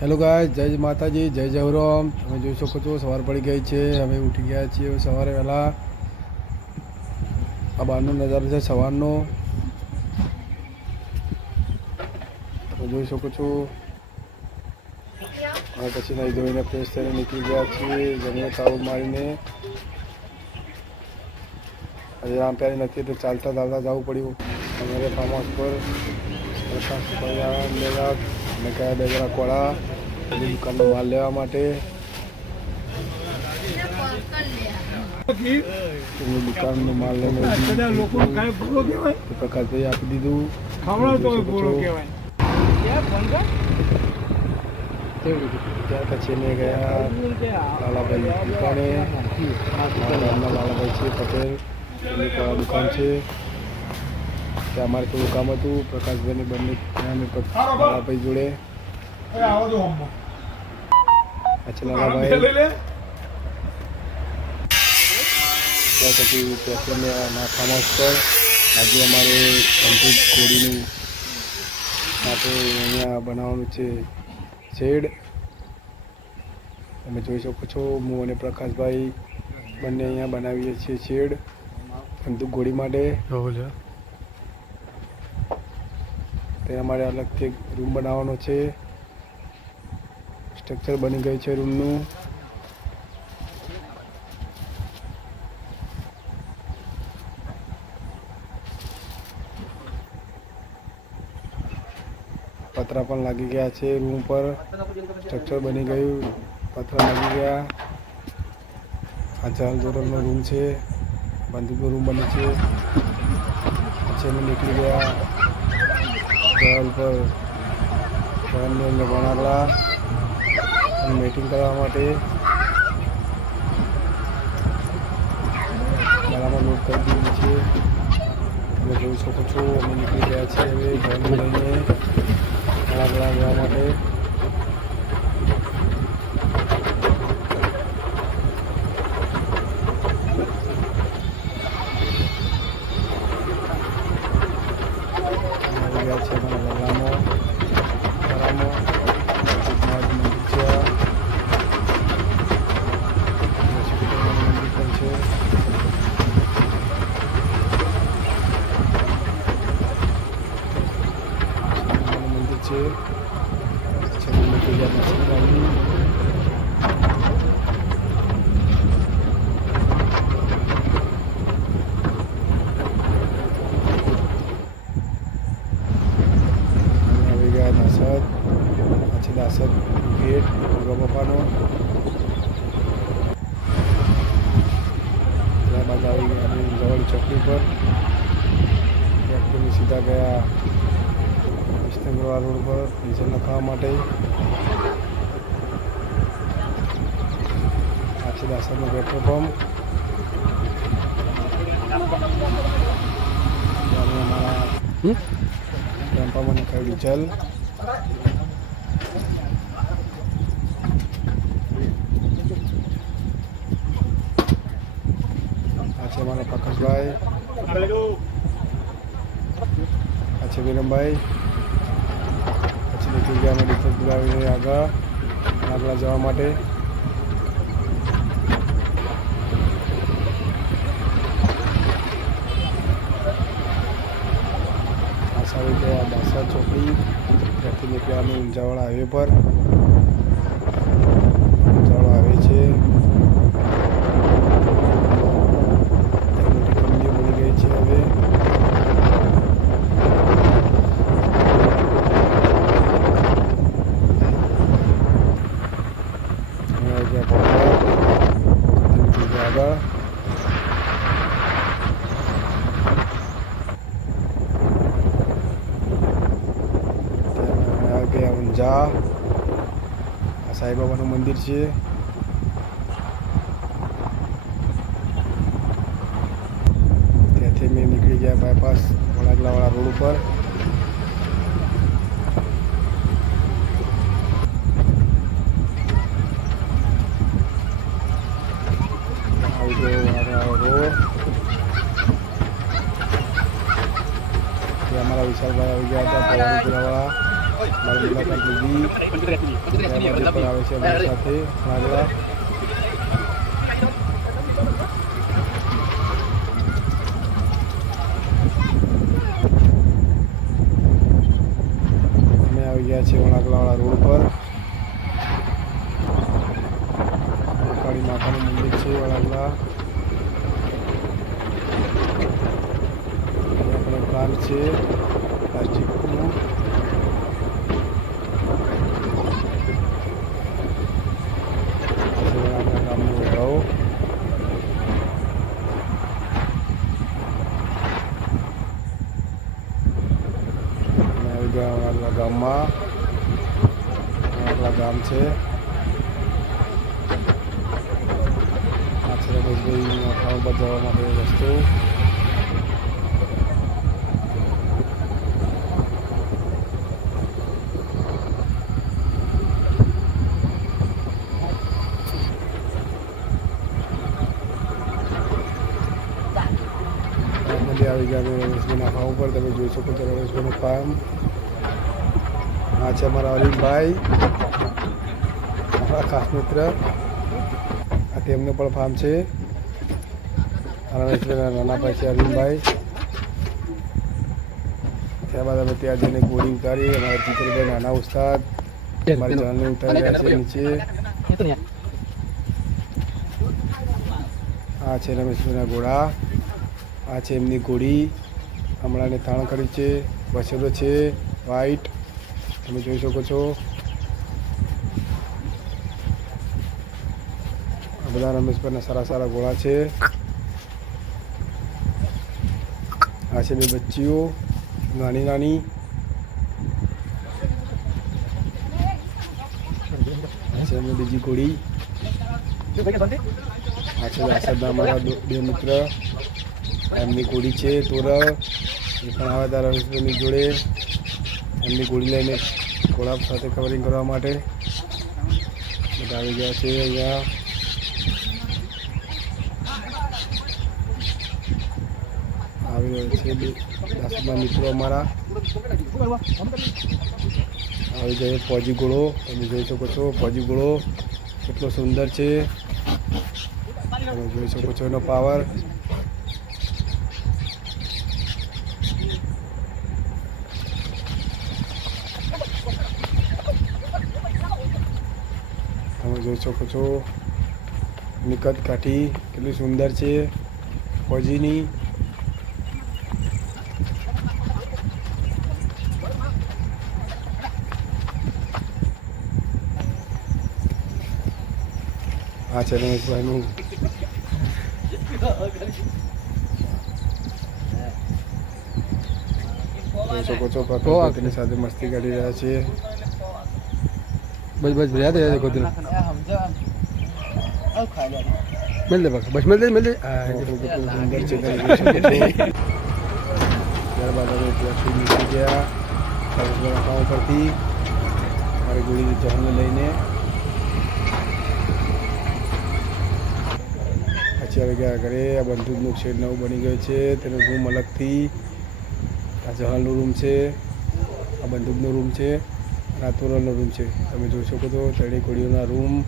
Hello ગાય જય માતાજી, જય જવરામ તમે જોઈ શકો છો, સવાર પડી ગઈ છે. અમે ઉઠી ગયા છીએ સવારે વહેલા. આ બહારનો નજારો છે સવારનો. તમે જોઈ શકો છો. અને પછી નહીં ધોઈને ફ્રેશ થઈને નીકળી ગયા છીએ, જમીને તાવ મારીને. આજે આમ પ્યારી નથી, તો ચાલતા ચાલતા જવું પડ્યું. અમારે ફાર્મ હાઉસ પર લેવા બે જણા કોળા બધી દુકાનનો માલ લેવા માટે? દુકાનનો માલ લઈને લોકો કાંઈ કહેવાય? પ્રકાશભાઈ આપી દીધું. ખવડાવતો હોય છો. કહેવાય. ત્યાર પછી મેં ગયા લાલાભાઈ દુકાને. લાલાભાઈ છે પટેલ. દુકાન છે. ત્યાં અમારે થોડું કામ હતું. પ્રકાશભાઈ બંને ત્યાં અમે લાલાભાઈ જોડે. આવો તો હોમમાં. આ છે લઈ લાલાભાઈ ત્યાં ત્યાર પછી અમારા ફાર્મ પર આજે અમારે કમ્પ્લીટ કોળીનું સાથે અહીંયા બનાવવાનું છે શેડ. તમે જોઈ શકો છો હું અને પ્રકાશભાઈ બંને અહીંયા બનાવીએ છીએ શેડ. બંદૂક ગોળી માટે. તેના માટે અલગથી એક રૂમ બનાવવાનો છે. સ્ટ્રક્ચર બની ગયું છે રૂમનું. પતરા પણ લાગી ગયા છે રૂમ પર સ્ટ્રક્ચર બની ગયું. પતરા લાગી ગયા. આ ચાલ ધોરણનો રૂમ છે. બંદૂકનો રૂમ બને છે. પછી અમે નીકળી ગયા. પર જવાલની અને મીટિંગ કરવા માટે. ગાળામાં નોટ કરી દીધી છે. તમે જોઈ શકો છો, અમે નીકળી ગયા છીએ હવે લઈને વણાકડા જવા માટે આવી ગયા છે અમારા વલ્લામાં વરામાં મહાદેવ મંદિર છે આ. લક્ષ્મીનારાયણ મંદિર પણ છે લક્ષ્મીનારાયણ મંદિર છે પછી અમે નીકળી ગયા દર્શન કરી અમે આવી ગયા દાસદ પછી દાસદ ગેટ ગોગા બાપાનો ત્યારબાદ આવી ગયા અમે જવળ ચોકડી પર ત્યાંથી સીધા ગયા વિષ્ણુગરવા રોડ પર ડીઝલ નખાવવા માટે. આ છે દાસદનો પેટ્રોલ પંપ. ટેમ્પામાં નખાવ્યું ડીઝલ. છે અમારા પ્રકાશભાઈ. આ છે વિરમભાઈ. નીકળી ગયા અમે પુરાવીને આગળ આગળ જવા માટે. આ સારી ગયા દાસા ચોકડી ત્યાંથી નીકળ્યા અમે ઊંઝાવાળા હાઈવે પર. ઊંઝાવાળા હાઈવે છે ત્યાં મોટી કંપનીઓ બની ગઈ છે હવે અમે આવી ગયા ભોપાલ. ત્યાંથી નીકળી ગયા આગળ ત્યાં આ ગયા ઊંઝા આ સાંઈબાબાનું મંદિર છે. ત્યાંથી મેં નીકળી ગયા બાયપાસ વણાકલાવાળા રોડ ઉપર આવી ગયો વણાકલાવાળો રોડ ત્યાં અમારા વિશાલભાઈ આવી ગયા હતા ભવાનીપુરાવાળા મારી મુલાકાત લીધી એ પણ આવે છે અમારી સાથે અમે આવી ગયા છીએ વણાકલાવાળા રોડ પર કાળી માતાનું મંદિર છે વણાકલા અહીંયા કાર છે પ્લાસ્ટિકનું આ છે વણાકલા ગામનો મેળો અમે આવી ગયા વણાકલા ગામમાં વણાકલા ગામ છે ઠામ પર જવા માટે રસ્તો આવી ગયા રમેશભાઈના ઉપર તમે જોઈ શકો છો રમેશભાઈનું ફાર્મ આ છે અમારા અલીમભાઈ મારા ખાસ મિત્ર આ તેમનું પણ ફાર્મ છે રમેશભાઈના નાના ભાઈ છે અરવિંદભાઈ. ત્યારબાદ અમે ત્યાં જઈને ગોળી ઉતારી, અમારા જીતરભાઈ નાના ઉસ્તાદ મારી જાનને ઉતારી રહ્યા છે નીચે. આ છે રમેશભાઈના ઘોડા, આ છે એમની ઘોડી. હમણાંને તાણ કરી છે વસેલો છે વ્હાઈટ તમે જોઈ શકો છો. બધા રમેશભાઈના સારા સારા ઘોડા છે. આ બે બચ્ચીઓ નાની નાની છે બીજી ઘોડી આ છે અમારા બે મિત્ર એમની ઘોડી છે તોરલ એ પણ આવે તારા રમેશભાઈની જોડે એમની ઘોડી લઈને ઘોડા સાથે કવરિંગ કરવા માટે બધા આવી ગયા છે અહીંયા આવી રહ્યો છે દાસના મિત્રો અમારા. આવી ગયો ફોજી ગોળો. તમે જોઈ શકો છો, ફોજી ગોળો કેટલો સુંદર છે. તમે જોઈ શકો છો એનો પાવર. તમે જોઈ શકો છો નિકટ કાઠી કેટલી સુંદર છે ફોજીની. આ છે રમેશભાઈનું જોઈ શકો છો પ્રકૃતિની સાથે મસ્તી કરી રહ્યા છીએ. બસ બસ યાદ રહ્યા ગોતું મિલ દે બસ બસ મિલ દે મિલ સુંદર છે ત્યારબાદ અમે ત્યાંથી નીકળી ગયા. પરથી મારી ગોળીની જહલને લઈને પછી આવી ગયા ઘરે, આ બંદૂકનું શેડ નવું બની ગયું છે, તેનો રૂમ અલગથી. આ જહાલનો રૂમ છે, આ બંદૂકનો રૂમ છે, અને આ તોરલનો રૂમ છે. તમે જોઈ શકો તો ત્રણેય ઘોડીઓના રૂમ